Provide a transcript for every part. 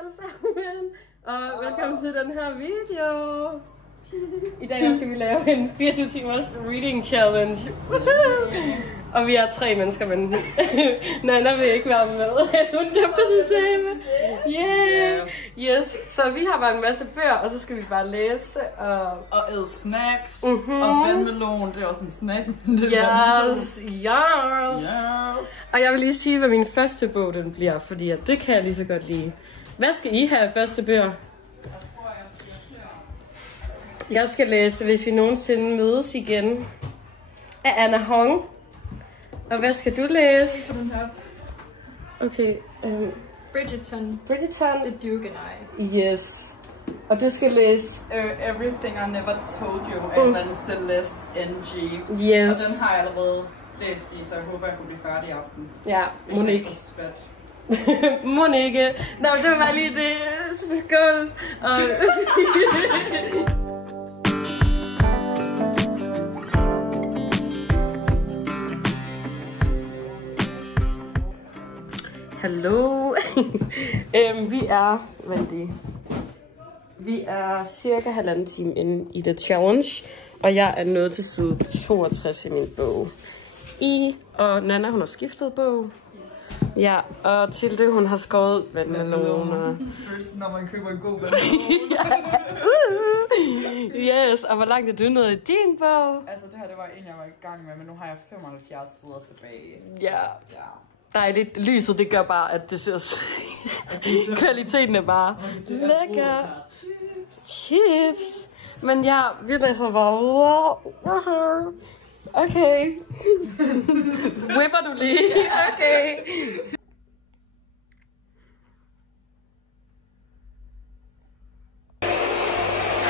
alle sammen, og velkommen til den her video. I dag skal vi lave en 24 timers reading challenge. Og vi er 3 mennesker, men Nana vil ikke være med. Hun døbte sig selv. Yeah! Yes, så vi har bare en masse bøger, og så skal vi bare læse og æde snacks. Og vandmelon, det er også en snack. Yes. Og jeg vil lige sige, hvad min første bog den bliver, fordi det kan jeg lige så godt lide. Hvad skal I have første bøger? Jeg skal læse, hvis vi nogensinde mødes igen, af Anna Hong. Og hvad skal du læse? Okay. Bridgerton. Bridgerton. The Duke and I. Yes. Og du skal læse Everything I Never Told You af Celeste Ng. Yes. Og den har jeg allerede læst i, så jeg håber, jeg kan blive færdig i aften. Ja, Monique. Monique. Nå, det var bare lige det. Skål. Hallo. Vi er cirka 1,5 time inde i The Challenge, og jeg er nået til side 62 i min bog. Og Nana, hun har skiftet bog. Yes. Ja, og Tilde, hun har skåret vandmeloner. Først, når man køber en god vandmelon. Yes, og hvor langt er du nået i din bog? Altså, det her det var en, jeg var i gang med, men nu har jeg 75 sider tilbage. Ja. Dejligt. Lyset, det gør bare, at det ser... Kvaliteten er bare lækker. Chips. Men ja, vi læser bare... Okay. Whipper du lige? Okay.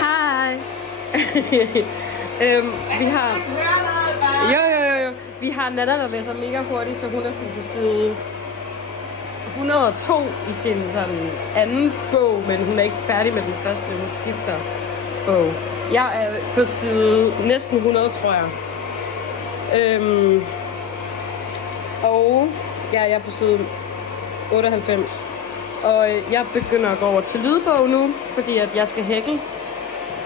Hej. Vi har... Jo. Vi har Nana, der læser mega hurtigt, så hun er sådan på side 102 i sin sådan anden bog, men hun er ikke færdig med den første, hun skifter bog. Jeg er på side næsten 100, tror jeg. Og jeg er på side 98. Og jeg begynder at gå over til lydbog nu, fordi at jeg skal hækle.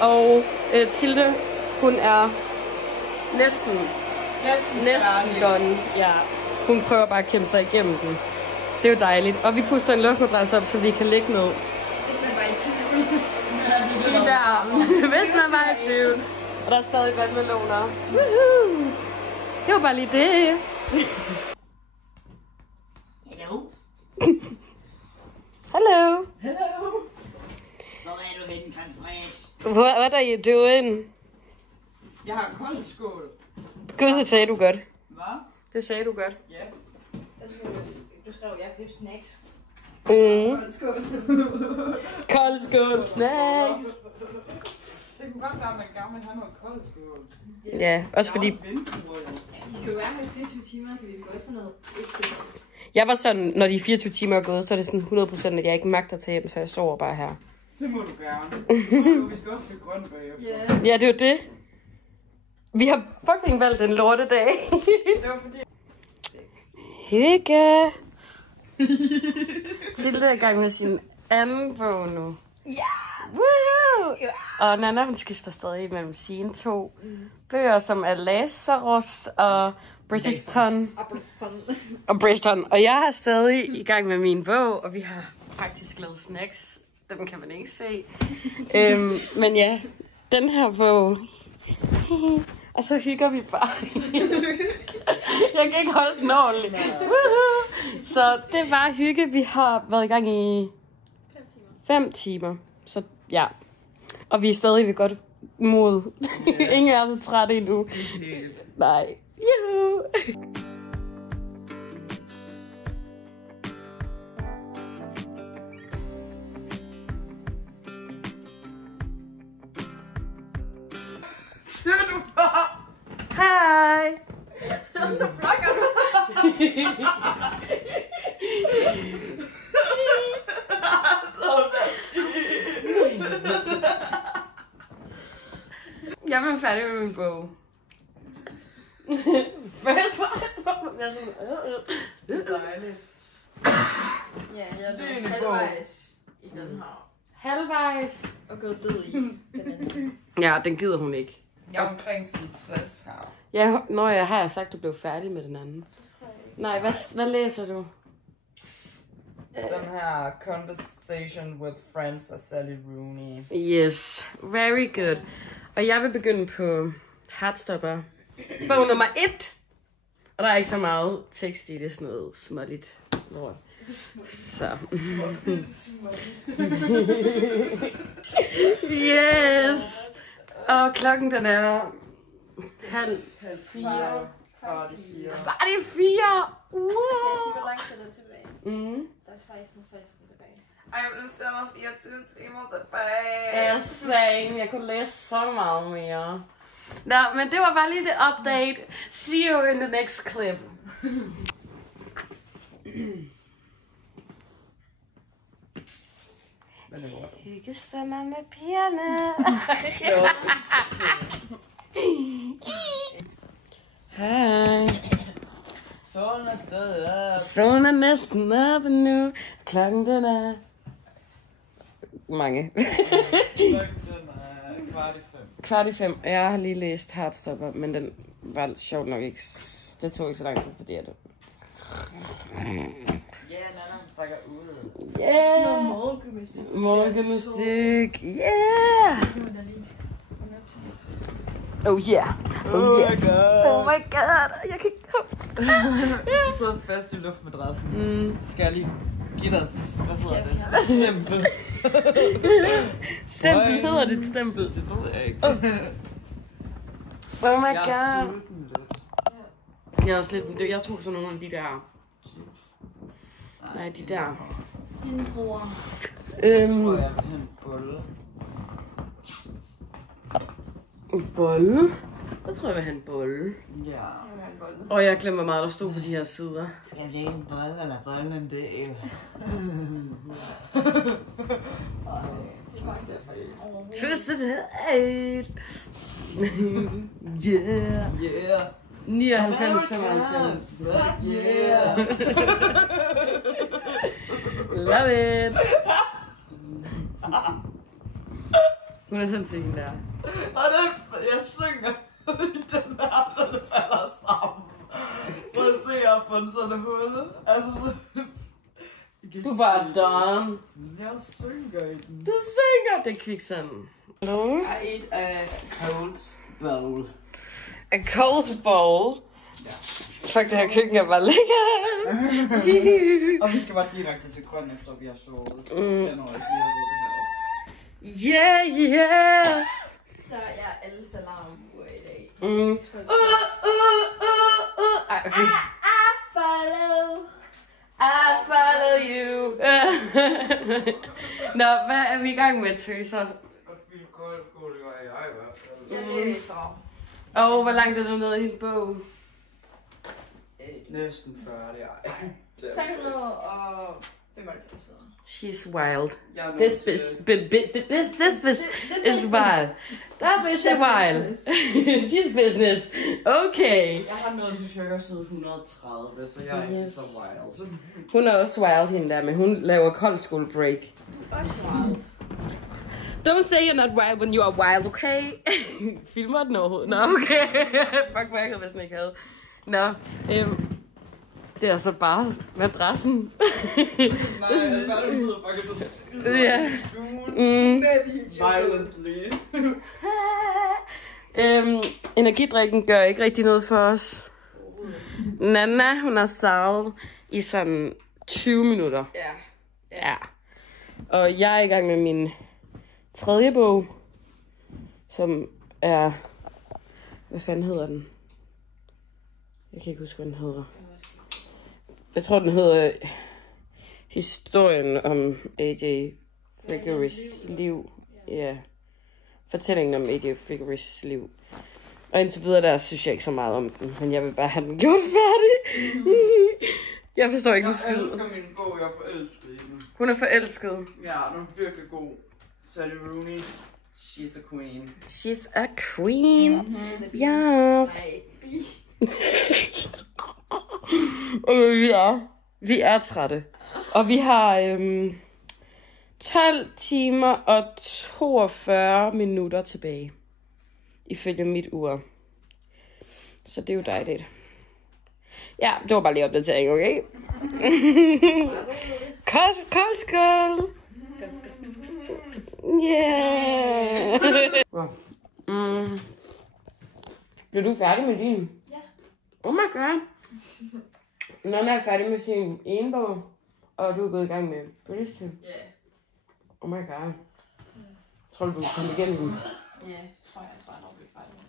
Og Tilde, hun er næsten done. Ja. Hun prøver bare at kæmpe sig igennem den. Det er jo dejligt. Og vi puster en luftmadras op, så vi kan ligge ned. Hvis man var i tvivl. Lige der. Hvis man var i tvivl. Og der er stadig vandmeloner. Woohoo! Det var bare lige det. Hello. Hello. Hello. Hvor er du henne, Confresh? What are you doing? Jeg har en kold skål. Gud, det sagde du godt. Hvad? Det sagde du godt. Ja. Du skrev, jeg købte snacks. Skål. Kold skål, snacks. Det kunne godt være, at man gerne vil have noget kold skål. Ja, også fordi... Vi skal jo være her i 24 timer, så vi kan også have noget ikke. Jeg var sådan, når de 24 timer er gået, så er det sådan 100%, at jeg ikke magter at tage hjem, så jeg sover bare her. Det må du gerne. Vi skal også have grøn bagefter. Yeah. Ja, det er jo det. Vi har fucking valgt en lortedag. Det var fordi... Hygge. Tilde er i gang med sin anden bog nu. Woohoo! Og Nana, hun skifter stadig mellem sine 2 bøger, som er Lazarus og Bridgerton. Og jeg er stadig i gang med min bog, og vi har faktisk lavet snacks. Dem kan man ikke se. Men ja, den her bog... Og så hygger vi bare. Jeg kan ikke holde den ordentligt. Så det var hygge. Vi har været i gang i 5 timer. Så ja. Og vi er stadig ved godt mod. Ingen er så trætte endnu. Nej. Juhu. Hej. Og så blokker du. Jeg er færdig med min bog. Først var jeg sådan... Det er dejligt. Ja, jeg Det er en halvvejs i den her. Halvvejs. Og gået død i den anden. Ja, den gider hun ikke. Jeg er omkring side 60 her. Ja, når jeg har sagt, du blev færdig med den anden. Nej, hvad læser du? Den her Conversation with Friends af Sally Rooney. Yes, very good. Og jeg vil begynde på Heartstopper. Bog nummer 1. Og der er ikke så meget tekst i det, sådan noget småligt lort. Så. Yes! Og klokken den er halv 4. Kvart i 4. Kvart i 4! Wow! Skal jeg sige, hvor lang tid der er tilbage? Der er 16 tilbage. Ej, men det ser mig 24 timer tilbage. Ja, same. Jeg kunne læse så meget mere. Nå, men det var bare lige det update. See you in the next clip. Hyggestunder med pigerne. Hej. Solen er stadig op. Solen er næsten oppe nu. Klokken den er... Mange. Klokken er kvart i 5. Kvart i 5. Jeg har lige læst Heartstopper, men den var sjovt nok ikke... Det tog ikke så lang tid, fordi at... Ja, Nana, hun trækker ud. Yeah! Morgengymnastik. Morgengymnastik. Yeah! Oh yeah. Oh yeah. God. Oh my god. Jeg kan ikke komme. Jeg sidder fast i luftmadrassen. Skal jeg lige give dig, hvad hedder det? Stempel. Stempel hedder det et stempel. Det ved jeg ikke. Oh my Jeg er god. sulten lidt. Jeg er også lidt... Jeg tog sådan nogle af de der... Nej, de der... Min bror. Jeg tror, jeg vil have en bolle. En bolle? Jeg tror, jeg vil have en bolle. Ja. Jeg vil have en bolle. Og jeg glemmer meget, der stod på de her sider. Skal det ikke en bolle, eller bollen en del? Twisted Head. Yeah. Yeah. 99, 95. Yeah. Love it. Hun er sådan en der. Og jeg synger den her, der det falder sammen. Prøv at se, jeg har fundet sådan et hul. Altså, Du er bare done. Jeg synger i den. Du synger. Det er kviksand. No. Jeg er et af cold bowl. A cold bowl. Ja. Fuck, det her køkken er bare lækkert. Og vi skal bare direkte til grøn, efter vi har sovet. Så den over, de har ved det her. Yeah, yeah. Så jeg er alles alarmure i dag. Ej, okay. Follow. I follow you. Nå, hvad er vi i gang med, tøser? Og spille kold skole, det gør jeg i hvert fald. Jeg læser. Og hvor langt er du nede i din bog? Næsten 40, det er 375 sider. She's wild. Jeg er This bitch is wild. That bitch is wild. She's business. Okay. Jeg har nået til cirka side 130, så jeg er ikke Yes. så wild. Hun er også wild, hende der, men hun laver kold school break. Også wild. Don't say you're not wild when you are wild, okay? Filmer den overhovedet? Nå, okay. Fuck, hvor jeg havde, hvis den ikke havde. Nå, det er så bare madrassen. Nej, hvad det hedder faktisk sådan Ja. violently. Energidrikken gør ikke rigtig noget for os. Nana, hun har sovet i sådan 20 minutter. Ja. Ja. Og jeg er i gang med min tredje bog, som er... Hvad fanden hedder den? Jeg kan ikke huske, hvad den hedder. Jeg tror, den hedder Historien om A.J. Figurys liv. Ja. Fortællingen om A.J. Figurys liv. Og indtil videre der synes jeg ikke så meget om den, men jeg vil bare have den gjort færdig. Jeg forstår ikke en skid. Jeg elsker min bog, jeg er forelsket i den. Hun er forelsket. Ja, den er virkelig god. Sally Rooney, she's a queen. She's a queen. Yes. Okay, vi er trætte. Og vi har 12 timer og 42 minutter tilbage. Ifølge mit ur. Så det er jo dejligt. Ja, det var bare lige opdatering, okay? Kold. Yeah! Bliver du færdig med din? Ja. Oh my god. Nonna er færdig med sin ene bog, og du er gået i gang med British. Ja. Oh my god. Tror du kommer igennem den? Ja, så tror jeg nok bliver færdig med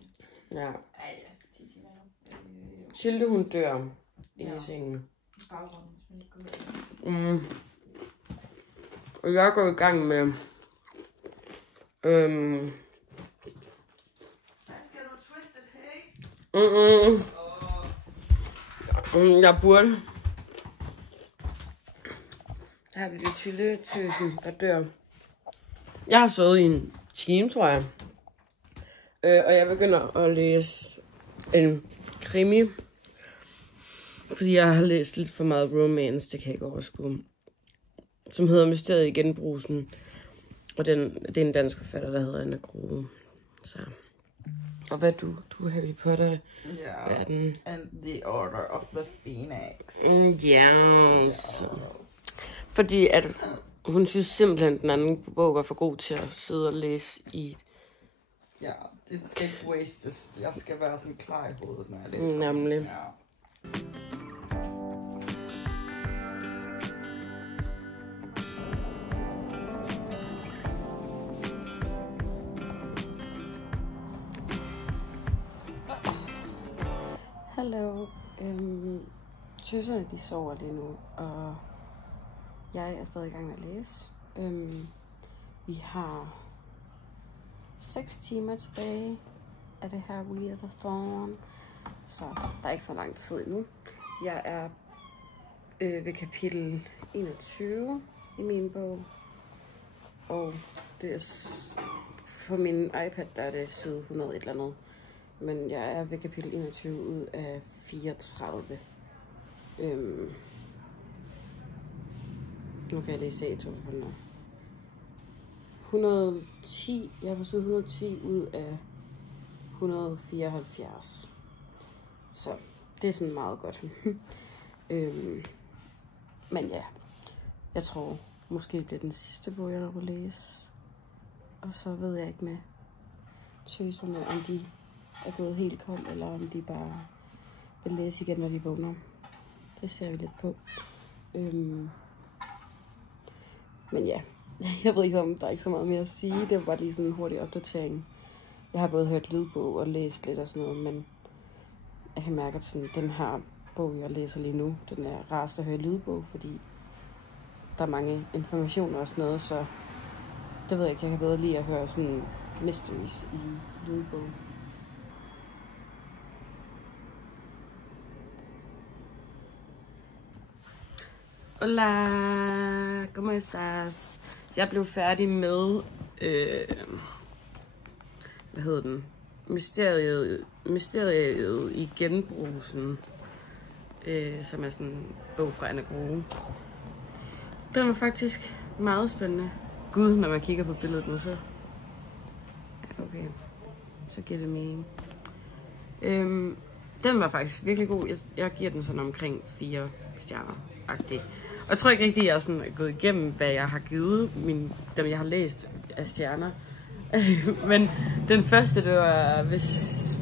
den. Ja. Ja, 10 timer nu. Tilde hun dør inde i sengen. I baggrunden, hvis man ikke går ud. Og jeg går i gang med... Skal du Twisted Hate? Jeg burde. Her bliver det Tilde-tøsen, der dør. Jeg har sovet i en time, tror jeg. Og jeg begynder at læse en krimi. Fordi jeg har læst lidt for meget romance, det kan jeg ikke overskue. Som hedder Mysteriet i Genbrusen. Og det er en dansk forfatter, der hedder Anna Grue. Så. Og hvad er du? Du er Harry Potter. Ja. Hvad er den? And the Order of the Phoenix. Yes. Fordi at hun synes simpelthen, at den anden bog var for god til at sidde og læse i. Ja, det skal ikke wastes. Jeg skal være sådan klar i hovedet, når jeg læser. Nemlig. Ja. Hallo. Tøserne, de sover lige nu, og jeg er stadig i gang med at læse. Vi har 6 timer tilbage af det her We Are The Thorn, så der er ikke så lang tid endnu. Jeg er ved kapitel 21 i min bog, og det er på min iPad, der er det side 100 et eller andet. Men jeg er ved kapitel 21 ud af 34. Nu kan jeg lige se 2 sekunder. 110. Jeg er på side 110 ud af 174. Så det er sådan meget godt. Men ja, jeg tror måske det bliver den sidste bog, jeg vil læse. Og så ved jeg ikke med tøserne, om de er gået helt koldt, eller om de bare vil læse igen, når de vågner. Det ser vi lidt på. Men ja, jeg ved ikke, om der er ikke så meget mere at sige. Det var bare lige sådan en hurtig opdatering. Jeg har både hørt lydbog og læst lidt og sådan noget, men jeg kan mærke, at sådan, den her bog, jeg læser lige nu, den er rarest at høre lydbog, fordi der er mange informationer og sådan noget, så det ved jeg ikke, jeg kan bedre lide at høre sådan mysteries i lydbog. Hola, ¿cómo estás? Jeg blev færdig med, hvad hedder den? Mysteriet i Genbrusen, som er sådan en bog fra Anna Grue. Den var faktisk meget spændende. Gud, når man kigger på billedet nu, så... Ja, okay. Så giver det mening. Den var faktisk virkelig god. Jeg giver den sådan omkring 4 stjerner-agtigt. Og jeg tror ikke rigtig, at jeg sådan er gået igennem, hvad jeg har givet dem, jeg har læst af stjerner. Men den første, det var, hvis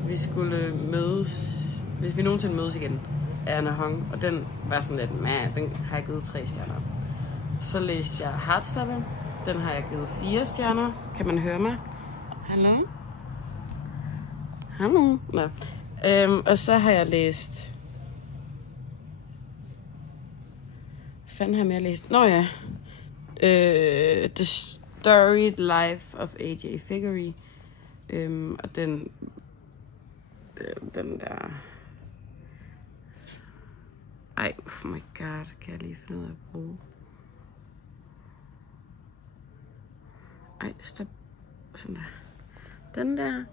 vi nogensinde mødes igen, af Anna Hong. Og den var sådan lidt, den har jeg givet 3 stjerner. Så læste jeg Heartstopper. Den har jeg givet 4 stjerner. Kan man høre mig? Hallo? Hallo? Nå. Og så har jeg læst... Hvad fanden har jeg læst? Nå ja. The Storied Life of A.J. Figure. Og den der... Ej, oh my god. Kan jeg lige finde ud af at bruge? Ej, stop. Sådan der. Den der.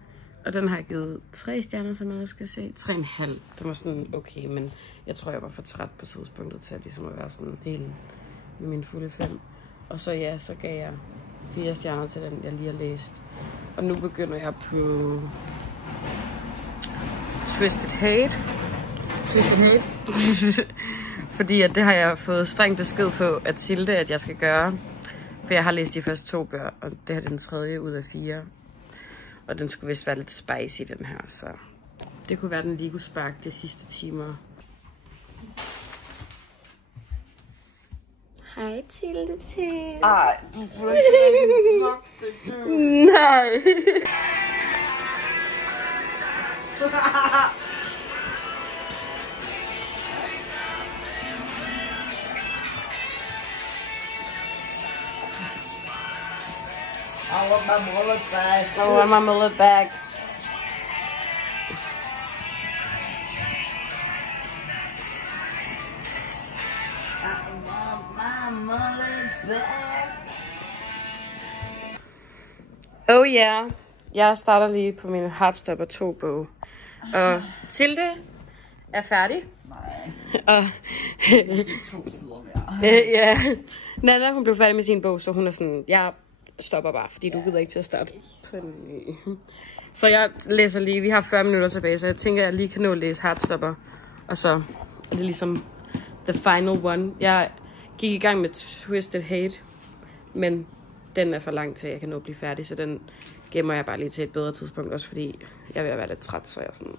Og den har jeg givet 3 stjerner, som jeg også skal se. 3,5. Den var sådan okay, men jeg tror, jeg var for træt på tidspunktet til at ligesom at være sådan helt med min fulde 5. Og så ja, så gav jeg 4 stjerner til den, jeg lige har læst. Og nu begynder jeg på Twisted Hate. Fordi at det har jeg fået streng besked på at Tilde, at jeg skal gøre. For jeg har læst de første 2 bøger, og det her er den 3. ud af 4. Og den skulle vist være lidt spicy, den her, så det kunne være, den lige kunne sparke de sidste timer. Hej, Tilde. Ej, du får ikke Nej. I want my mullet back. I want my mullet back. I want my mullet back. Oh yeah. Jeg starter lige på min Heartstopper 2-bog. Og Tilde er færdig. Nej, Og 2 sider mere. ja, Nana, hun blev færdig med sin bog, så hun er sådan, jeg stopper bare, fordi du gider ikke til at starte på en ny. Så jeg læser lige, vi har 40 minutter tilbage, så jeg tænker, at jeg lige kan nå at læse Heartstopper. Og så er det ligesom the final one. Jeg gik i gang med Twisted Hate, men den er for lang til, at jeg kan nå at blive færdig, så den gemmer jeg bare lige til et bedre tidspunkt, også fordi jeg vil være lidt træt, så jeg er sådan...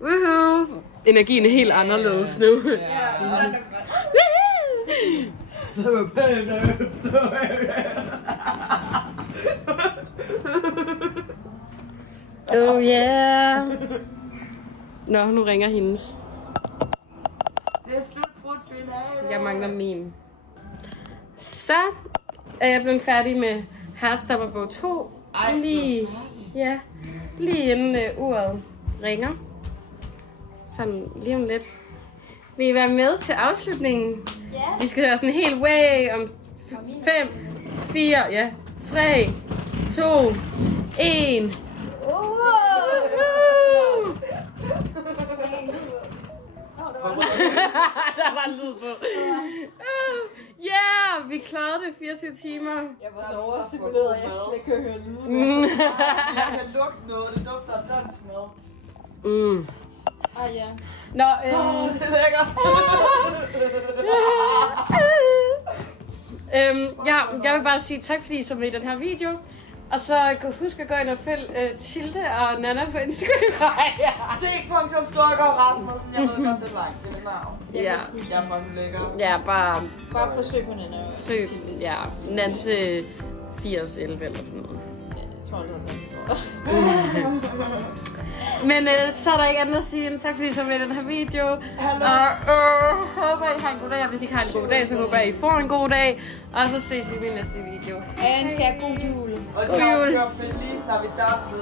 Woohoo! Energien er helt anderledes nu. Ja, det er nok godt. Det var pænt. Oh yeah! Nå, nu ringer hendes. Det er slut på et finale. Jeg mangler min. Så er jeg blevet færdig med Heartstopper bog 2. Ej, Lige, ja, lige inden uret ringer. Sådan lige om lidt. Vil I være med til afslutningen? Ja. Vi skal være sådan helt way om 5, 4, ja, 3, 2, 1. Der var en lyd på. Ja, vi klarede det 24 timer. Jeg var så overstimuleret, og jeg kan slet ikke høre lyden. Jeg kan lugte noget, det dufter af dansk mad. Ja. Nå, Det er lækkert. jeg vil bare sige tak, fordi I så med i den her video. Og så husk at gå ind og følge Tilde og Nana på Instagram. C.Stokker Rasmussen. Jeg ved godt, det er langt. Det er mit navn. Ja, Jeg er fucking lækker. ja, bare Bare på søg på Nana og søg. Tildes. Ja, Nanse 8011 eller sådan noget. Ja, jeg tror, det hedder sådan. Men så er der ikke andet at sige end tak, fordi I så med i den her video. Og håber, I har en god dag. Og hvis I ikke har en god dag, så håber jeg, I får en god dag. Og så ses vi i min næste video. Jeg ønsker jer god jul. Og God jul. Feliz Navidad på.